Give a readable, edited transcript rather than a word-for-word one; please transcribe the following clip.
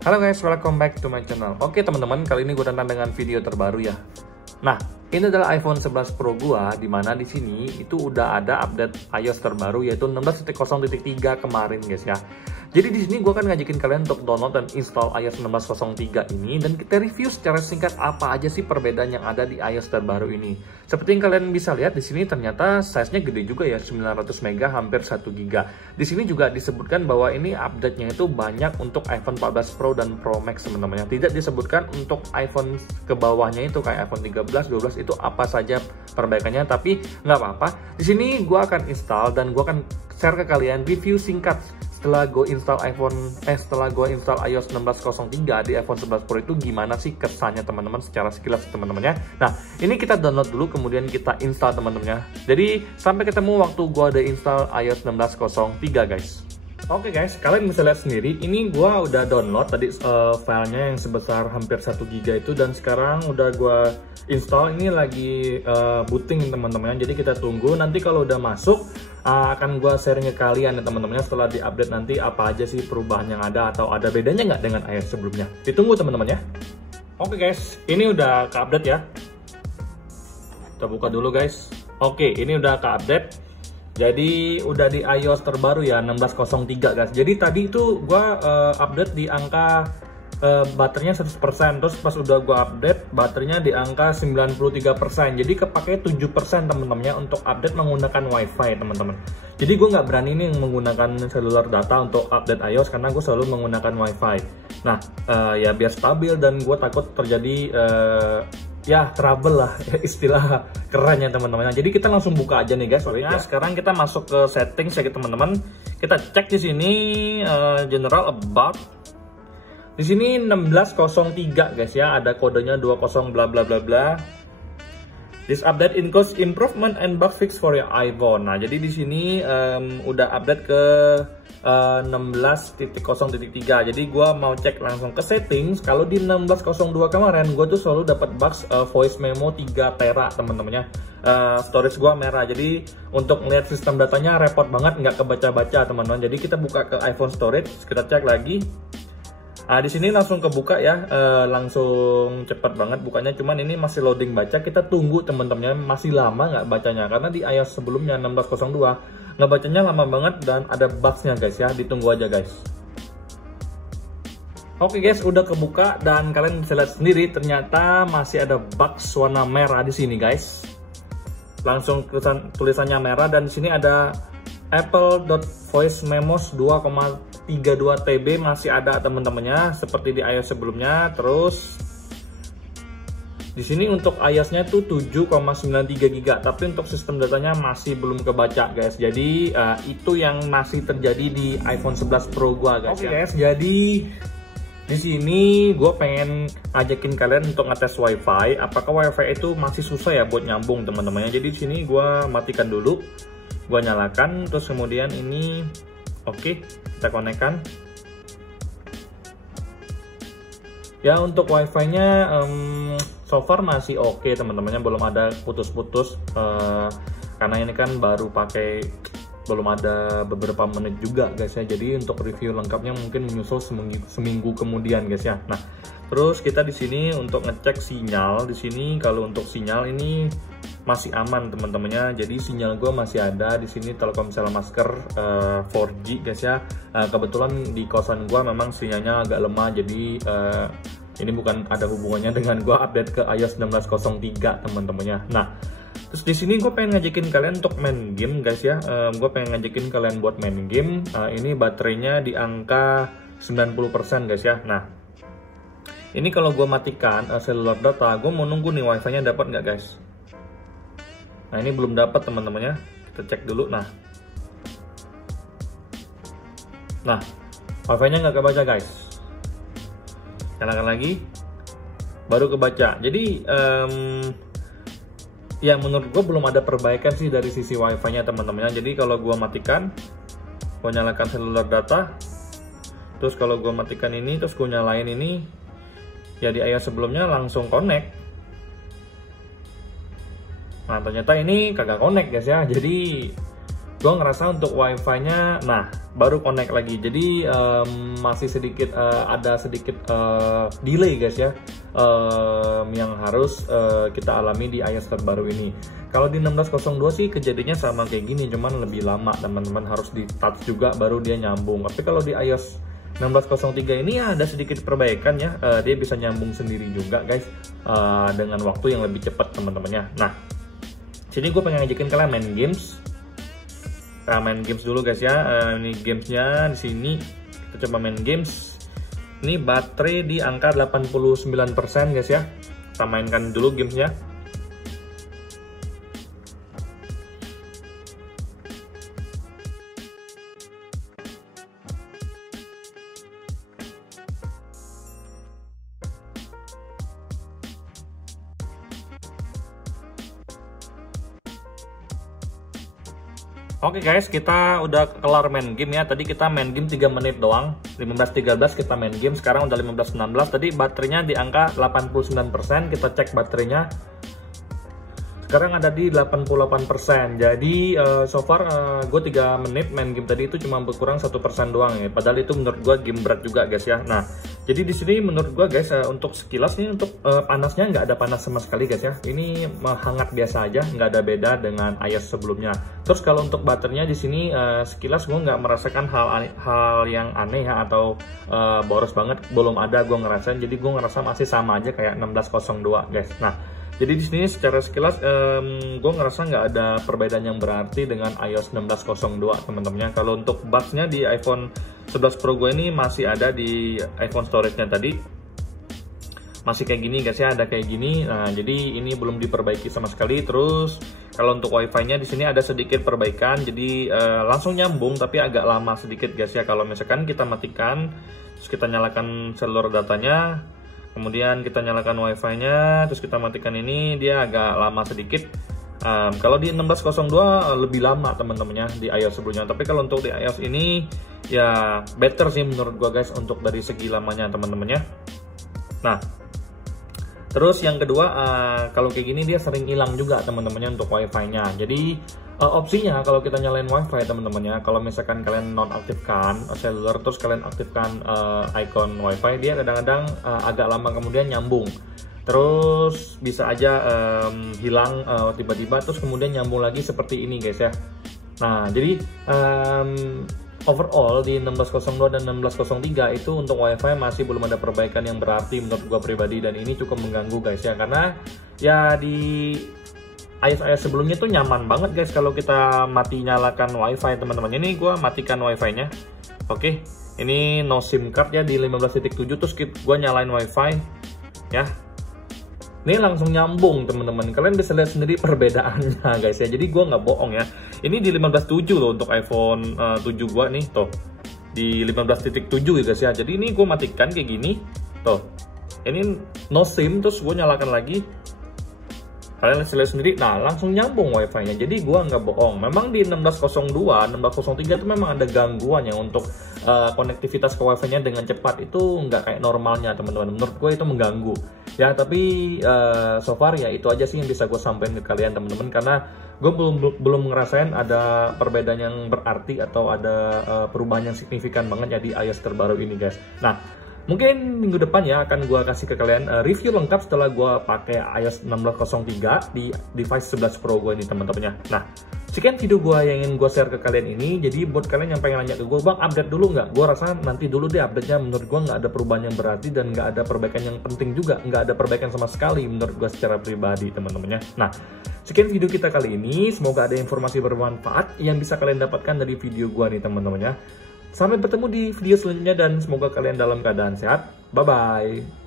Halo guys, welcome back to my channel. Oke teman-teman, kali ini gue datang dengan video terbaru ya. Nah, ini adalah iPhone 11 Pro gua, dimana di sini itu udah ada update iOS terbaru yaitu 16.0.3 kemarin guys ya. Jadi di sini gue akan ngajakin kalian untuk download dan install iOS 16.0.3 ini dan kita review secara singkat apa aja sih perbedaan yang ada di iOS terbaru ini. Seperti yang kalian bisa lihat di sini ternyata size-nya gede juga ya, 900 MB hampir 1 GB. Di sini juga disebutkan bahwa ini update-nya itu banyak untuk iPhone 14 Pro dan Pro Max teman-teman. Tidak disebutkan untuk iPhone ke bawahnya itu kayak iPhone 13, 12 itu apa saja perbaikannya, tapi nggak apa-apa. Di sini gue akan install dan gue akan share ke kalian review singkat setelah gue install iOS 16.0.3 di iPhone 11 Pro itu gimana sih kesannya teman-teman secara sekilas teman-teman ya. Nah, ini kita download dulu kemudian kita install teman-teman ya. Jadi sampai ketemu waktu gue udah install iOS 16.0.3 guys. Oke guys, kalian bisa lihat sendiri, ini gue udah download tadi filenya yang sebesar hampir 1 GB itu, dan sekarang udah gue install. Ini lagi booting teman-teman, jadi kita tunggu nanti kalau udah masuk akan gue sharing ke kalian ya teman-teman, setelah diupdate nanti apa aja sih perubahan yang ada atau ada bedanya nggak dengan iOS sebelumnya. Ditunggu teman-teman ya. Oke guys, ini udah ke update ya. Kita buka dulu guys. Oke, ini udah ke update. Jadi udah di iOS terbaru ya 16.0.3 guys. Jadi tadi itu gua update di angka baterainya 100%, terus pas udah gua update baterainya di angka 93%. Jadi kepake 7% teman-teman ya untuk update menggunakan WiFi teman-teman. Jadi gue nggak berani nih menggunakan cellular data untuk update iOS karena gue selalu menggunakan WiFi. Nah ya biar stabil, dan gue takut terjadi ya trouble lah istilah kerennya teman-teman. Jadi kita langsung buka aja nih guys. Soalnya sekarang kita masuk ke settings ya teman-teman. Kita cek di sini general about. Di sini 16.0.3 guys ya, ada kodenya 20 bla bla bla bla. This update includes improvement and bug fix for your iPhone. Nah, jadi di sini udah update ke 16.0.3. Jadi gua mau cek langsung ke settings. Kalau di 16.02 kemarin gua tuh selalu dapat bugs voice memo 3 tera teman-temannya. Storage gua merah. Jadi untuk melihat sistem datanya repot banget, nggak kebaca-baca teman-teman. Jadi kita buka ke iPhone storage, kita cek lagi. Di sini langsung kebuka ya, langsung cepet banget bukanya. Cuman ini masih loading baca, kita tunggu teman-teman, masih lama nggak bacanya karena di iOS sebelumnya 16.02 nggak bacanya lama banget dan ada bugsnya guys ya. Ditunggu aja guys. Oke guys, udah kebuka dan kalian bisa lihat sendiri ternyata masih ada bugs warna merah di sini guys. Langsung tulisannya merah, dan di sini ada Apple.voice memos 2,32 TB masih ada teman-temannya seperti di iOS sebelumnya. Terus di sini untuk iOS-nya tuh 7,93 GB, tapi untuk sistem datanya masih belum kebaca guys. Jadi itu yang masih terjadi di iPhone 11 Pro gua guys. Oke guys, jadi di sini gue pengen ajakin kalian untuk ngetes WiFi. Apakah WiFi itu masih susah ya buat nyambung teman-temannya? Jadi di sini gue matikan dulu, gue nyalakan, terus kemudian ini oke, kita konekkan ya. Untuk WiFi nya so far masih oke teman-temannya, belum ada putus-putus karena ini kan baru pakai, belum ada beberapa menit juga guys ya. Jadi untuk review lengkapnya mungkin menyusul seminggu kemudian guys ya. Nah, terus kita di sini untuk ngecek sinyal. Di sini kalau untuk sinyal ini masih aman teman-temannya. Jadi sinyal gue masih ada di sini Telkomsel Masker 4G guys ya. Kebetulan di kosan gue memang sinyalnya agak lemah, jadi ini bukan ada hubungannya dengan gue update ke iOS 16.0.3 teman-temannya. Nah, terus di sini gue pengen ngajakin kalian untuk main game guys ya. Gue pengen ngajakin kalian buat main game. Ini baterainya di angka 90% guys ya. Nah, ini kalau gue matikan cellular data, gue mau nunggu nih WiFi nya dapat nggak guys. Nah, ini belum dapat teman-temannya. Kita cek dulu. Nah WiFi nya nggak kebaca guys. Nyalakan lagi, baru kebaca. Jadi ya menurut gue belum ada perbaikan sih dari sisi WiFi nya teman-temannya. Jadi kalau gue matikan, gue nyalakan cellular data, terus kalau gue matikan ini, terus gue nyalain ini, ya di iOS sebelumnya langsung connect. Nah, ternyata ini kagak connect guys ya. Jadi gue ngerasa untuk WiFi nya, nah baru connect lagi. Jadi masih sedikit ada sedikit delay guys ya, yang harus kita alami di iOS terbaru ini. Kalau di 16.02 sih kejadiannya sama kayak gini, cuman lebih lama teman-teman, harus di touch juga baru dia nyambung. Tapi kalau di iOS 16.03 ini ya ada sedikit perbaikan ya, dia bisa nyambung sendiri juga guys, dengan waktu yang lebih cepat teman-temannya. Nah, sini gue pengen ngajakin kalian main games. Kita main games dulu guys ya. Ini gamesnya di sini, kita coba main games. Ini baterai di angka 89% guys ya. Kita mainkan dulu gamesnya. Oke guys, kita udah kelar main game ya. Tadi kita main game 3 menit doang. 15.13 kita main game, sekarang udah 15.16. Tadi baterainya di angka 89%. Kita cek baterainya. Sekarang ada di 88%. Jadi so far gue 3 menit main game tadi itu cuma berkurang 1% doang ya. Padahal itu menurut gue game berat juga guys ya. Nah, jadi di sini menurut gue guys, untuk sekilas nih, untuk panasnya nggak ada panas sama sekali guys ya. Ini hangat biasa aja, nggak ada beda dengan iOS sebelumnya. Terus kalau untuk baterainya di sini sekilas gue nggak merasakan hal yang aneh ya, atau boros banget, belum ada gue ngerasain. Jadi gue ngerasa masih sama aja kayak 16.02 guys. Nah, jadi di sini secara sekilas gue ngerasa nggak ada perbedaan yang berarti dengan iOS 16.02 teman-temannya. Kalau untuk bugs-nya di iPhone 11 Pro gue ini masih ada di iPhone storage-nya tadi. Masih kayak gini guys ya, ada kayak gini. Nah, jadi ini belum diperbaiki sama sekali. Terus kalau untuk Wi-Fi-nya di sini ada sedikit perbaikan. Jadi langsung nyambung tapi agak lama sedikit guys ya. Kalau misalkan kita matikan, terus kita nyalakan seluruh datanya, kemudian kita nyalakan Wi-Fi-nya, terus kita matikan ini, dia agak lama sedikit. Kalau di 16.02 lebih lama teman-temannya di iOS sebelumnya. Tapi kalau untuk di iOS ini ya better sih menurut gua guys, untuk dari segi lamanya teman-temannya. Nah, terus yang kedua, kalau kayak gini dia sering hilang juga teman-temannya untuk Wi-Fi-nya. Jadi opsinya kalau kita nyalain Wi-Fi teman-temannya, kalau misalkan kalian nonaktifkan cellular, terus kalian aktifkan icon Wi-Fi, dia kadang-kadang agak lama kemudian nyambung. Terus bisa aja hilang tiba-tiba, terus kemudian nyambung lagi seperti ini guys ya. Nah, jadi overall di 16.02 dan 16.03 itu untuk Wi-Fi masih belum ada perbaikan yang berarti menurut gua pribadi, dan ini cukup mengganggu guys ya, karena ya di iOS sebelumnya tuh nyaman banget guys kalau kita mati nyalakan Wi-Fi teman-teman. Ini gua matikan Wi-Fi-nya. Oke, ini no SIM card ya di 15.7, terus gua nyalain Wi-Fi ya. Ini langsung nyambung teman-teman. Kalian bisa lihat sendiri perbedaannya guys ya. Jadi gua nggak bohong ya. Ini di 15.7 loh untuk iPhone 7 gua nih, tuh. Di 15.7 ya guys ya. Jadi ini gua matikan kayak gini. Tuh. Ini no SIM, terus gua nyalakan lagi. Kalian lihat sendiri, nah langsung nyambung Wi-Fi-nya. Jadi gua nggak bohong. Memang di 16.02, 16.03 itu memang ada gangguan ya untuk konektivitas ke Wi-Fi-nya dengan cepat. Itu nggak kayak normalnya teman-teman. Menurut gue itu mengganggu. Ya tapi so far ya itu aja sih yang bisa gue sampaikan ke kalian teman-teman, karena gue belum ngerasain ada perbedaan yang berarti atau ada perubahan yang signifikan banget ya di iOS terbaru ini guys. Nah, mungkin minggu depan ya akan gue kasih ke kalian review lengkap setelah gue pakai iOS 16.03 di device 11 Pro gue ini teman-temannya. Nah, sekian video gue yang ingin gue share ke kalian ini. Jadi buat kalian yang pengen nanya ke gue, bang update dulu nggak? Gue rasa nanti dulu deh update-nya. Menurut gue nggak ada perubahan yang berarti dan nggak ada perbaikan yang penting juga. Nggak ada perbaikan sama sekali menurut gue secara pribadi teman-temannya. Nah, sekian video kita kali ini. Semoga ada informasi bermanfaat yang bisa kalian dapatkan dari video gue nih teman-temannya. Sampai bertemu di video selanjutnya dan semoga kalian dalam keadaan sehat. Bye-bye.